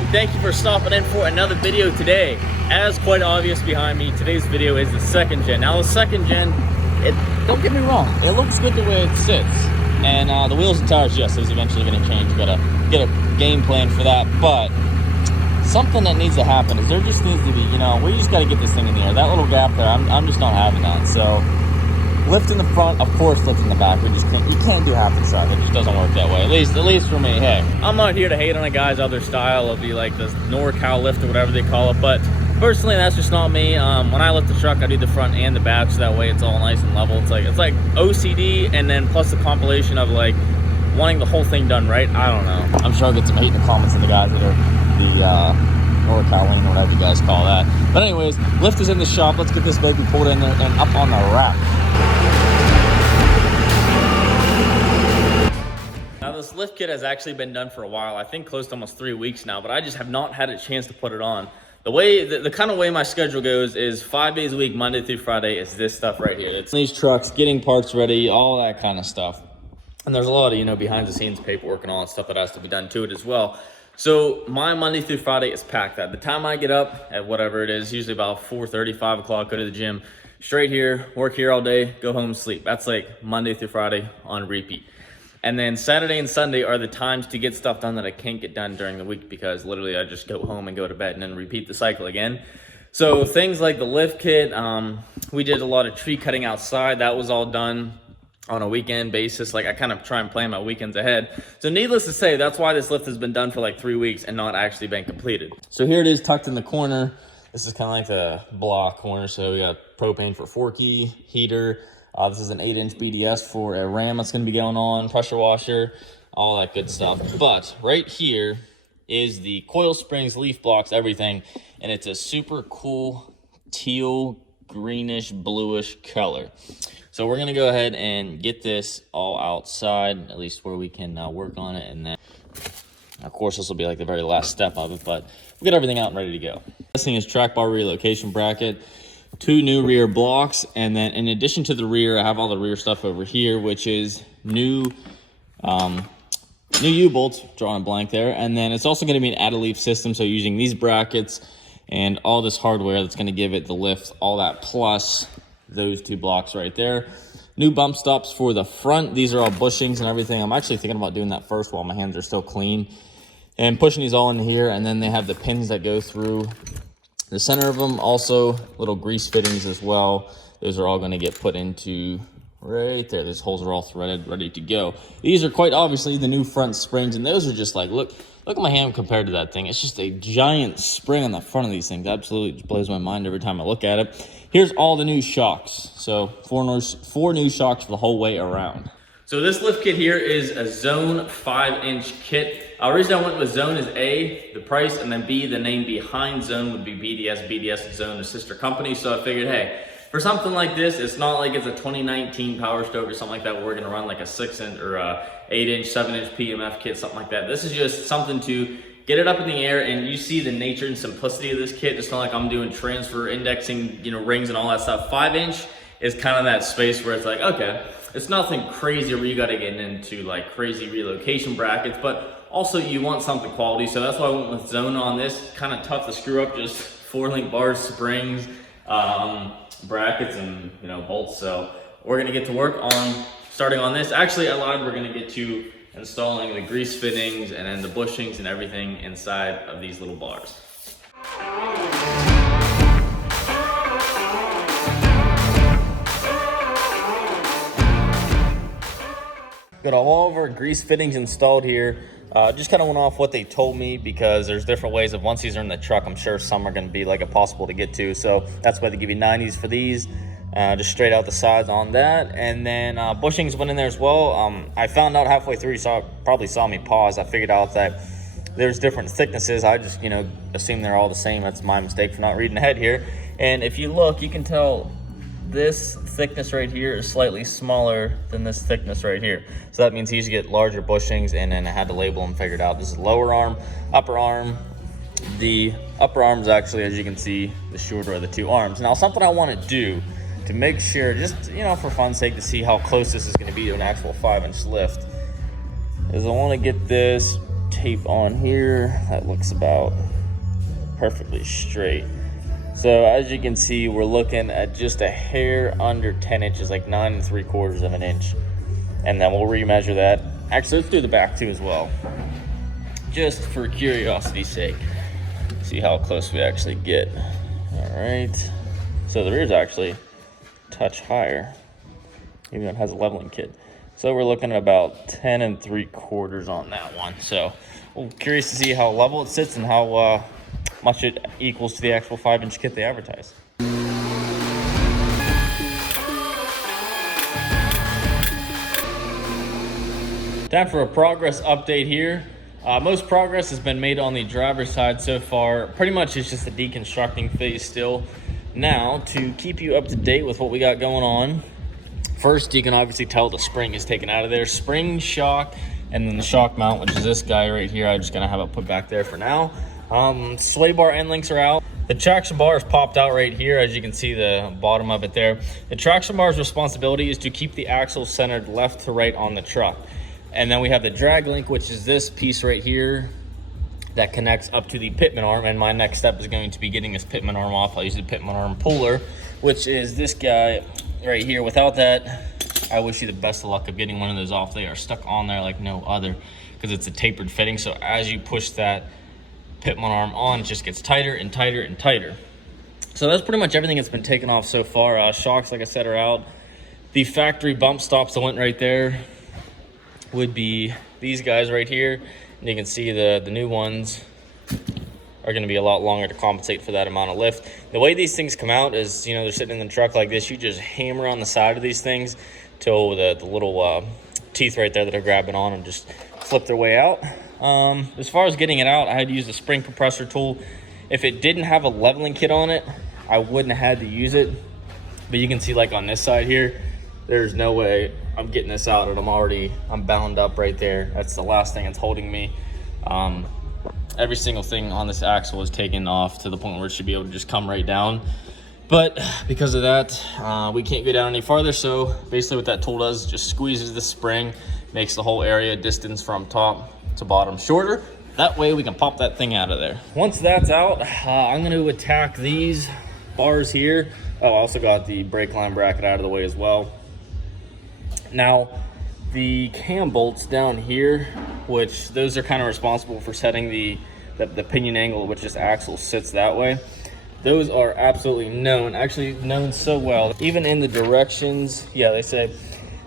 YouTube, thank you for stopping in for another video today. As quite obvious behind me, today's video is the second gen. Now the second gen, don't get me wrong, it looks good the way it sits. And the wheels and tires, yes, is eventually going to change. Gotta get a game plan for that. But something that needs to happen is there just needs to be, we just got to get this thing in the air. That little gap there, I'm just not having that. So lift in the front, of course, lift in the back. You can't do half the side. It just doesn't work that way. At least for me. Hey, I'm not here to hate on a guy's other style of the like the NorCal lift or whatever they call it, but personally, that's just not me. When I lift the truck, I do the front and the back, so that way it's all nice and level. It's like OCD, and then plus the compilation of like wanting the whole thing done right. I don't know. I'm sure I'll get some hate in the comments from the guys that are the NorCal wing, or whatever you guys call that. But anyways, lift is in the shop. Let's get this baby pulled in there and up on the rack. Now this lift kit has actually been done for a while. I think close to almost 3 weeks now, but I just have not had a chance to put it on. The kind of way my schedule goes is 5 days a week, Monday through Friday, is this stuff right here. It's these trucks, getting parts ready, all that kind of stuff. And there's a lot of, behind the scenes paperwork and all that stuff that has to be done to it as well. So my Monday through Friday is packed out. The time I get up at whatever it is, usually about 4:30, 5 o'clock, go to the gym, straight here, work here all day, go home, sleep. That's like Monday through Friday on repeat. And then Saturday and Sunday are the times to get stuff done that I can't get done during the week, because literally I just go home and go to bed and then repeat the cycle again. So things like the lift kit, we did a lot of tree cutting outside. That was all done on a weekend basis. Like I kind of try and plan my weekends ahead. So needless to say, that's why this lift has been done for like 3 weeks and not actually been completed. So here it is tucked in the corner. This is kind of like the block corner. So we got propane for forky, heater. This is an 8-inch BDS for a ram that's going to be going on, pressure washer, all that good stuff. But right here is the coil springs, leaf blocks, everything. And it's a super cool teal, greenish, bluish color. So we're going to go ahead and get this all outside, at least where we can work on it. And then, of course, this will be like the very last step of it, but we'll get everything out and ready to go. This thing is track bar relocation bracket. 2 new rear blocks, and then in addition to the rear, I have all the rear stuff over here, which is new U-bolts, drawing a blank there, and then it's also going to be an add-a-leaf system, so using these brackets and all this hardware that's going to give it the lift, all that, plus those 2 blocks right there. New bump stops for the front. These are all bushings and everything. I'm actually thinking about doing that first while my hands are still clean, and pushing these all in here, and then they have the pins that go through the center of them. Also little grease fittings as well. Those are all going to get put into right there. These holes are all threaded, ready to go. These are quite obviously the new front springs, and those are just like, look at my hand compared to that thing. It's just a giant spring on the front of these things. Absolutely just blows my mind every time I look at it. Here's all the new shocks. So four new shocks for the whole way around. So this lift kit here is a Zone 5-inch kit. The reason I went with Zone is A, the price, and then B, the name behind Zone would be BDS. BDS is Zone, a sister company. So I figured, hey, for something like this, it's not like it's a 2019 Power Stroke or something like that where we're gonna run like a 6-inch or a 8-inch, 7-inch PMF kit, something like that. This is just something to get it up in the air, and you see the nature and simplicity of this kit. It's not like I'm doing transfer indexing, rings and all that stuff. 5-inch is kind of that space where it's like, okay, it's nothing crazy where you got to get into like crazy relocation brackets, but also you want something quality. So that's why I went with Zone on this. Kind of tough to screw up, just 4-link bars, springs, brackets, and bolts. So we're gonna get to work on starting on this. Actually, I lied. We're gonna get to installing the grease fittings and then the bushings and everything inside of these little bars. Got all of our grease fittings installed here. Just kind of went off what they told me, because there's different ways of, once these are in the truck, I'm sure some are going to be like impossible to get to. So that's why they give you 90s for these, just straight out the sides on that. And then bushings went in there as well. I found out halfway through, so probably saw me pause. I figured out that there's different thicknesses. I just, assume they're all the same. That's my mistake for not reading ahead here. And if you look, you can tell this thickness right here is slightly smaller than this thickness right here. So that means he's get larger bushings, and then I had to label them, figured out this is lower arm, upper arm. The upper arm is actually, as you can see, the shorter of the 2 arms. Now, something I want to do to make sure, just, for fun's sake, to see how close this is going to be to an actual 5-inch lift, is I want to get this tape on here. That looks about perfectly straight. So as you can see, we're looking at just a hair under 10 inches, like 9 3/4 of an inch. And then we'll remeasure that. Actually, let's do the back too as well, just for curiosity's sake. See how close we actually get. All right. So the rear's actually a touch higher, even though it has a leveling kit. So we're looking at about 10 3/4 on that one. So we're curious to see how level it sits and how much it equals to the actual 5-inch kit they advertise. Time for a progress update here. Most progress has been made on the driver's side so far. Pretty much it's just the deconstructing phase still. Now, to keep you up to date with what we got going on, first you can obviously tell the spring is taken out of there. Spring, shock, and then the shock mount, which is this guy right here. I'm just gonna have it put back there for now. Sway bar end links are out. The traction bar is popped out right here, as you can see the bottom of it there. The traction bar's responsibility is to keep the axle centered left to right on the truck. And then we have the drag link, which is this piece right here that connects up to the pitman arm. And my next step is going to be getting this pitman arm off. I'll use the pitman arm puller, which is this guy right here. Without that, I wish you the best of luck of getting one of those off. They are stuck on there like no other because it's a tapered fitting. So as you push that pitman arm on, it just gets tighter and tighter and tighter. So that's pretty much everything that's been taken off so far. Shocks, like I said, are out. The factory bump stops that went right there would be these guys right here. And you can see the new ones are going to be a lot longer to compensate for that amount of lift. The way these things come out is, you know, they're sitting in the truck like this. You just hammer on the side of these things till the little teeth right there that are grabbing on and just flip their way out. As far as getting it out, I had to use the spring compressor tool. If it didn't have a leveling kit on it, I wouldn't have had to use it. But you can see, like on this side here, there's no way I'm getting this out, and I'm bound up right there. That's the last thing that's holding me. Every single thing on this axle is taken off to the point where it should be able to just come right down. But because of that, we can't go down any farther. So basically what that tool does is just squeezes the spring, makes the whole area distance from top to bottom shorter. That way we can pop that thing out of there. Once that's out, I'm going to attack these bars here. Oh, I also got the brake line bracket out of the way as well. Now, the cam bolts down here, which those are kind of responsible for setting the pinion angle at which this axle sits that way. Those are absolutely known, actually known so well. Even in the directions, yeah, they say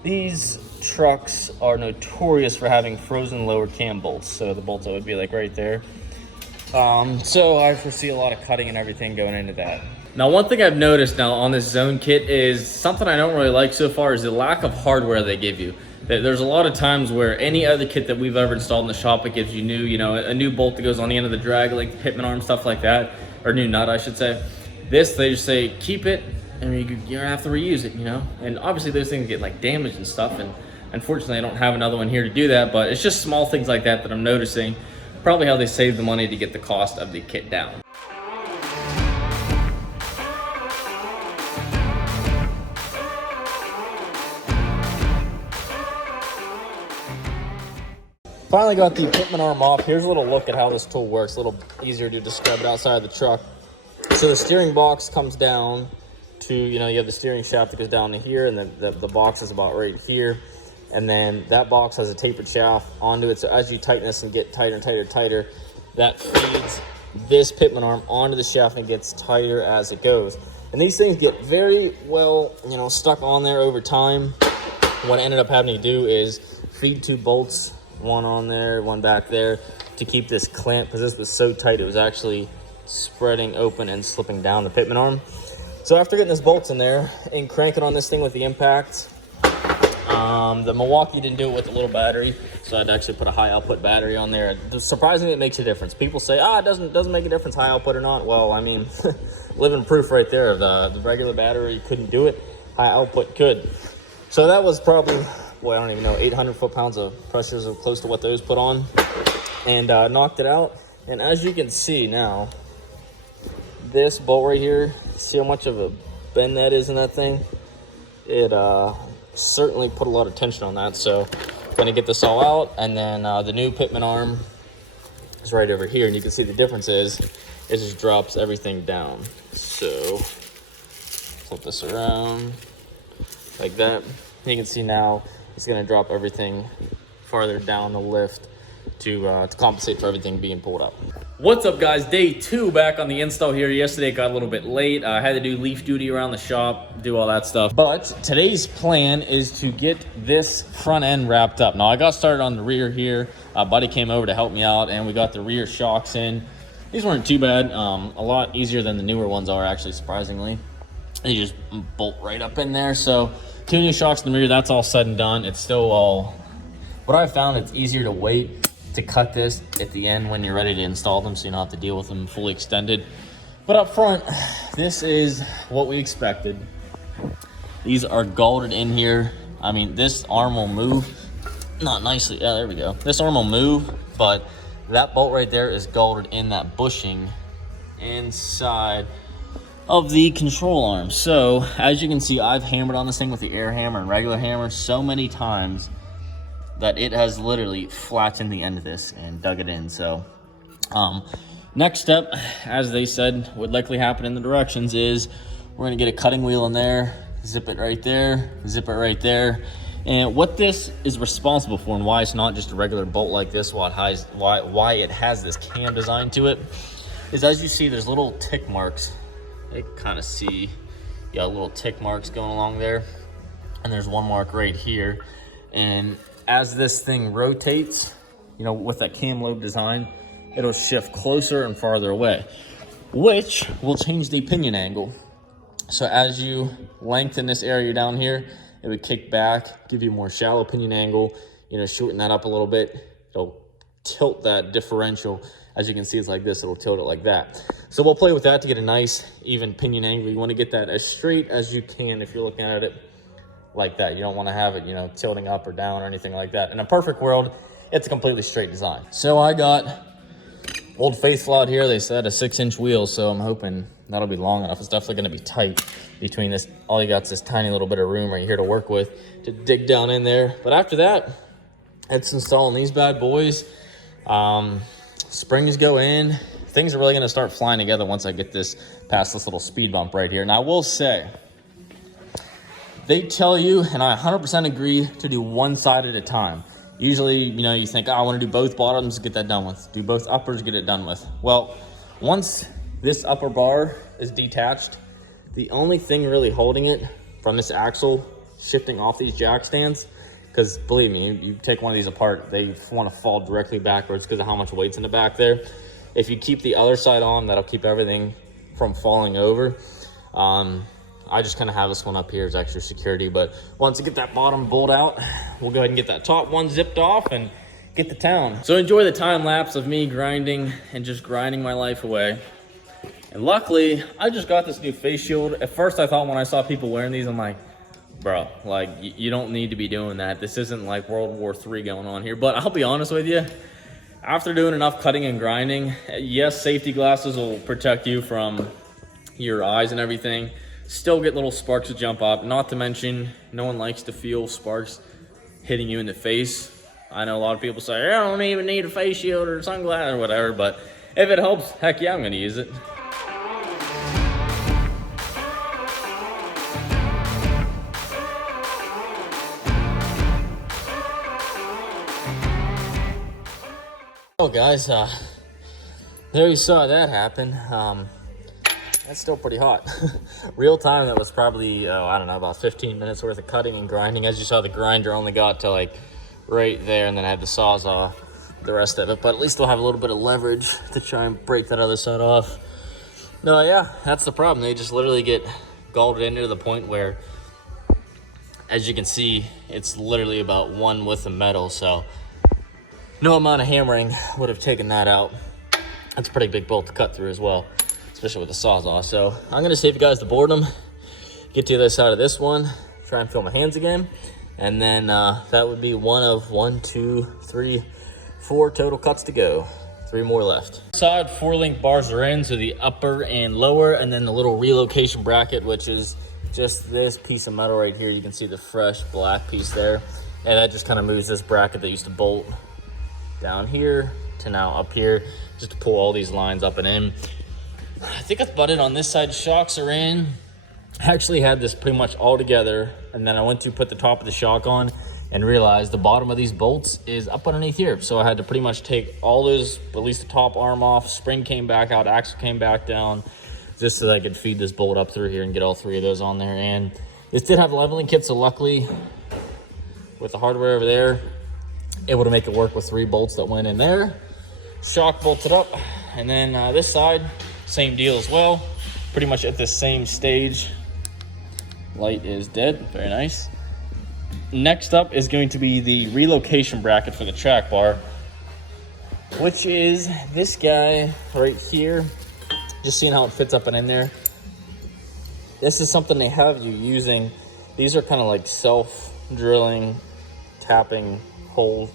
these trucks are notorious for having frozen lower cam bolts. So the bolts that would be like right there. So I foresee a lot of cutting and everything going into that. Now, one thing I've noticed now on this zone kit is something I don't really like so far is the lack of hardware they give you. There's a lot of times where any other kit that we've ever installed in the shop, it gives you new, you know, a new bolt that goes on the end of the drag, like the pitman arm, stuff like that, or new nut, I should say. This, they just say, keep it, and you don't have to reuse it, you know? And obviously those things get like damaged and stuff, and unfortunately I don't have another one here to do that, but it's just small things like that that I'm noticing. Probably how they save the money to get the cost of the kit down. Finally got the pitman arm off. Here's a little look at how this tool works. A little easier to describe it outside of the truck. So the steering box comes down to, you know, you have the steering shaft that goes down to here, and then the box is about right here. And then that box has a tapered shaft onto it. So as you tighten this and get tighter and tighter and tighter, that feeds this pitman arm onto the shaft and gets tighter as it goes. And these things get very well, you know, stuck on there over time. What I ended up having to do is feed 2 bolts, one on there, one back there, to keep this clamp, because this was so tight it was actually spreading open and slipping down the pitman arm. So after getting those bolts in there and cranking on this thing with the impact, the Milwaukee didn't do it with a little battery, so I'd actually put a high output battery on there. Surprisingly, it makes a difference. People say, it doesn't make a difference high output or not. Well, I mean, living proof right there. The regular battery couldn't do it, high output could. So that was probably, boy, I don't even know, 800 foot-pounds of pressures, or close to what those put on, and knocked it out. And as you can see now, this bolt right here, see how much of a bend that is in that thing? It certainly put a lot of tension on that. So I'm gonna get this all out, and then the new pitman arm is right over here, and you can see the difference is it just drops everything down. So flip this around like that. You can see now it's going to drop everything farther down the lift to compensate for everything being pulled up. What's up, guys? Day 2 back on the install here. Yesterday it got a little bit late. I had to do leaf duty around the shop, do all that stuff. But today's plan is to get this front end wrapped up. Now I got started on the rear here. Buddy came over to help me out, and we got the rear shocks in. These weren't too bad. A lot easier than the newer ones are, actually, surprisingly. They just bolt right up in there. So 2 new shocks in the rear, that's all said and done. It's still all, what I found, it's easier to wait to cut this at the end when you're ready to install them, so you don't have to deal with them fully extended. But up front, this is what we expected. These are galded in here. I mean, this arm will move, not nicely, yeah, there we go. This arm will move, but that bolt right there is galded in that bushing inside of the control arm. So as you can see, I've hammered on this thing with the air hammer and regular hammer so many times that it has literally flattened the end of this and dug it in. So next step, as they said would likely happen in the directions, is we're gonna get a cutting wheel in there, zip it right there, zip it right there. And what this is responsible for, and why it's not just a regular bolt like this, why it has this cam design to it, is as you see, there's little tick marks. You kind of see, yeah, little tick marks going along there. And there's one mark right here. And as this thing rotates, you know, with that cam lobe design, it'll shift closer and farther away, which will change the pinion angle. So as you lengthen this area down here, it would kick back, give you a more shallow pinion angle, you know, shorten that up a little bit. It'll tilt that differential. As you can see, it's like this, it'll tilt it like that. So we'll play with that to get a nice, even pinion angle. You want to get that as straight as you can if you're looking at it like that. You don't want to have it, you know, tilting up or down or anything like that. In a perfect world, it's a completely straight design. So I got Old Faithful out here. They said a 6-inch wheel, so I'm hoping that'll be long enough. It's definitely going to be tight between this. All you got's this tiny little bit of room right here to work with to dig down in there. But after that, it's installing these bad boys. Springs go in. Things are really going to start flying together once I get this past this little speed bump right here. Now I will say, they tell you, and I 100% agree, to do one side at a time. Usually, you know, you think, oh, I want to do both bottoms, get that done with. Do both uppers, get it done with. Well, once this upper bar is detached, the only thing really holding it from this axle shifting off these jack stands, because believe me, you take one of these apart, they want to fall directly backwards because of how much weight's in the back there. If you keep the other side on, that'll keep everything from falling over. I just kind of have this one up here as extra security, but once I get that bottom bolt out, we'll go ahead and get that top one zipped off and get to town. So enjoy the time lapse of me grinding and just grinding my life away. And luckily, I just got this new face shield. At first, I thought when I saw people wearing these, I'm like, bro, like, you don't need to be doing that. This isn't like World War III going on here. But I'll be honest with you, after doing enough cutting and grinding, yes, safety glasses will protect you from your eyes and everything. Still get little sparks to jump up. Not to mention, no one likes to feel sparks hitting you in the face. I know a lot of people say, I don't even need a face shield or sunglasses or whatever, but if it helps, heck yeah, I'm gonna use it. Oh guys, there you saw that happen. That's still pretty hot. Real time, that was probably, I don't know, about 15 minutes worth of cutting and grinding. As you saw, the grinder only got to like right there, and then I had the Sawzall the rest of it. But at least we'll have a little bit of leverage to try and break that other side off. No, yeah, that's the problem. They just literally get galled into to the point where, as you can see, it's literally about one width of metal. So no amount of hammering would have taken that out. That's a pretty big bolt to cut through as well, especially with the Sawzall. So I'm gonna save you guys the boredom, get to the other side of this one, try and feel my hands again, and then that would be one of 1, 2, 3, 4 total cuts to go. 3 more left. Side 4-link bars are in, so the upper and lower, and then the little relocation bracket, which is just this piece of metal right here. You can see the fresh black piece there, and that just kind of moves this bracket that used to bolt down here to now up here, just to pull all these lines up and in. I think that's about it on this side. Shocks are in. I actually had this pretty much all together, and then I went to put the top of the shock on and realized the bottom of these bolts is up underneath here. So I had to pretty much take all those, at least the top arm off, spring came back out, axle came back down, just so that I could feed this bolt up through here and get all three of those on there. And this did have a leveling kit, so luckily with the hardware over there, able to make it work with 3 bolts that went in there. Shock bolted up, and then this side, same deal as well. Pretty much at the same stage. Light is dead, very nice. Next up is going to be the relocation bracket for the track bar, which is this guy right here. Just seeing how it fits up and in there. This is something they have you using. These are kind of like self-drilling, tapping hole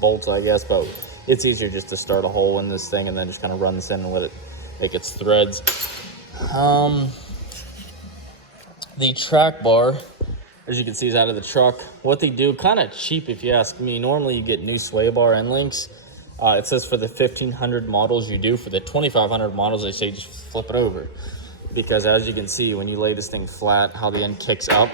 bolts, I guess, but it's easier just to start a hole in this thing and then just kind of run this in and let it make its threads. The track bar, as you can see, is out of the truck. What they do, kind of cheap if you ask me. Normally you get new sway bar end links. It says for the 1500 models you do. For the 2500 models, they say just flip it over. Because as you can see, when you lay this thing flat, how the end kicks up,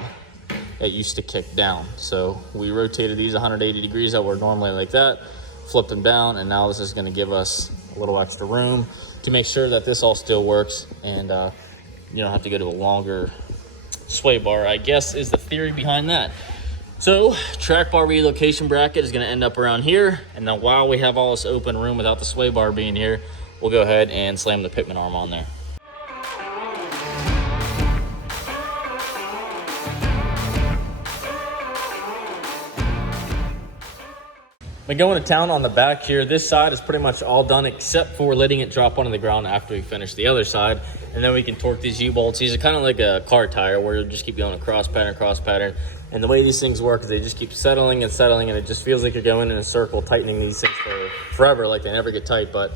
it used to kick down. So we rotated these 180 degrees that were normally like that, flipped them down, and now this is going to give us a little extra room to make sure that this all still works, and you don't have to go to a longer sway bar, I guess, is the theory behind that. So track bar relocation bracket is going to end up around here, and then while we have all this open room without the sway bar being here, we'll go ahead and slam the pitman arm on there. Been going to town on the back here. This side is pretty much all done except for letting it drop onto the ground after we finish the other side, and then we can torque these U-bolts. These are kind of like a car tire where you just keep going cross pattern, and the way these things work is they just keep settling, and it just feels like you're going in a circle, tightening these things for forever, like they never get tight, but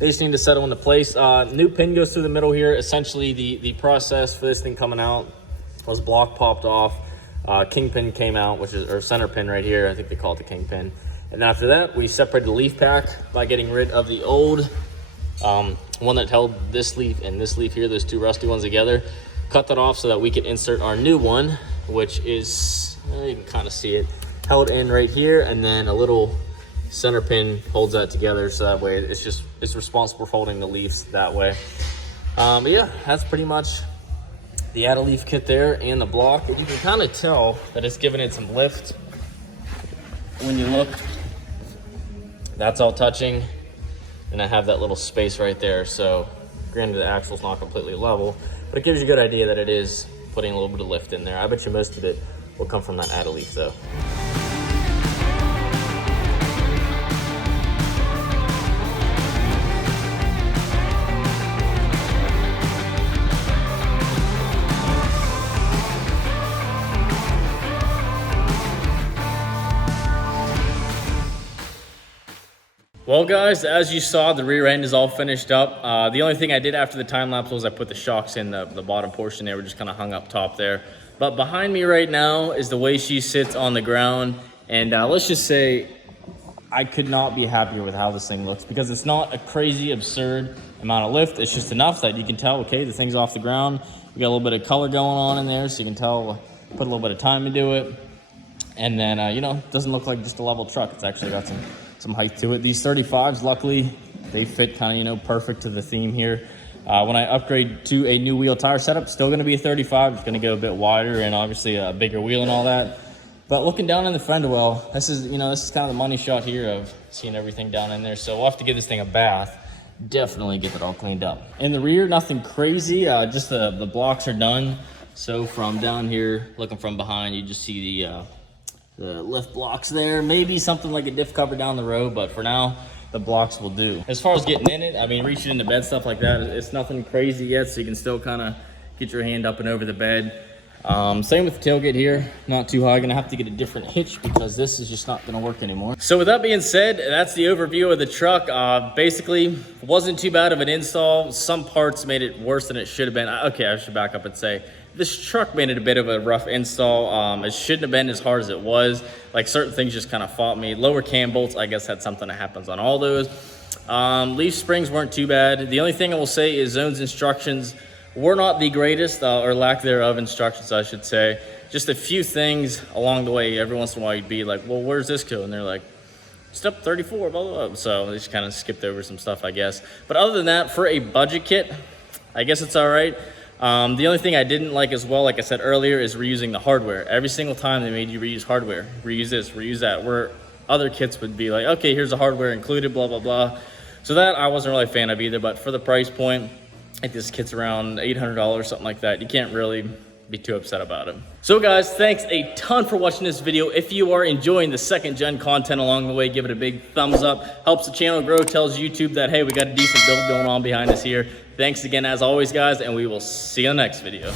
they just need to settle into place. New pin goes through the middle here. Essentially the process for this thing coming out was block popped off, kingpin came out, which is, or center pin right here, I think they call it the kingpin. And after that, we separated the leaf pack by getting rid of the old one that held this leaf and this leaf here, those two rusty ones together. Cut that off so that we could insert our new one, which is, you can kind of see it, held in right here, and then a little center pin holds that together, so that way it's responsible for holding the leaves that way. But yeah, that's pretty much the add-a-leaf kit there and the block. You can kind of tell that it's giving it some lift when you look. That's all touching, and I have that little space right there. So granted, the axle's not completely level, but it gives you a good idea that it is putting a little bit of lift in there. I bet you most of it will come from that add-a-leaf though. Well guys, as you saw, the rear end is all finished up. The only thing I did after the time lapse was I put the shocks in the bottom portion. They were just kind of hung up top there. But behind me right now is the way she sits on the ground. And let's just say I could not be happier with how this thing looks, because it's not a crazy, absurd amount of lift. It's just enough that you can tell, okay, the thing's off the ground. We got a little bit of color going on in there, so you can tell, put a little bit of time into it. And then, you know, it doesn't look like just a level truck. It's actually got some height to it. These 35s, luckily, they fit kind of, you know, perfect to the theme here. When I upgrade to a new wheel tire setup, still going to be a 35. It's going to go a bit wider and obviously a bigger wheel and all that. But looking down in the fender well, this is, you know, this is kind of the money shot here of seeing everything down in there. So we'll have to give this thing a bath. Definitely get it all cleaned up. In the rear, nothing crazy. Just the blocks are done. So from down here, looking from behind, you just see the lift blocks there. Maybe something like a diff cover down the road, but for now, the blocks will do. As far as getting in it, I mean, reaching into bed, stuff like that, it's nothing crazy yet, so you can still kind of get your hand up and over the bed. Same with the tailgate here, not too high. Gonna have to get a different hitch because this is just not gonna work anymore. So with that being said, that's the overview of the truck. Basically, wasn't too bad of an install. Some parts made it worse than it should have been. Okay, I should back up and say, This truck made it a bit of a rough install. It shouldn't have been as hard as it was. Like certain things just kind of fought me. Lower cam bolts, I guess that's something that happens on all those. Leaf springs weren't too bad. The only thing I will say is Zone's instructions were not the greatest, or lack thereof instructions, I should say. Just a few things along the way. Every once in a while you'd be like, well, where's this go? And they're like, step 34, blah, blah, blah. So they just kind of skipped over some stuff, I guess. But other than that, for a budget kit, I guess it's all right. The only thing I didn't like as well, like I said earlier, is reusing the hardware. Every single time they made you reuse hardware. Reuse this, reuse that. Where other kits would be like, okay, here's the hardware included, blah, blah, blah. So that I wasn't really a fan of either. But for the price point, like this kit's around $800, something like that. You can't really be too upset about it. So guys, thanks a ton for watching this video. If you are enjoying the second gen content along the way, give it a big thumbs up. Helps the channel grow, tells YouTube that, hey, we got a decent build going on behind us here. Thanks again as always, guys, and we will see you in the next video.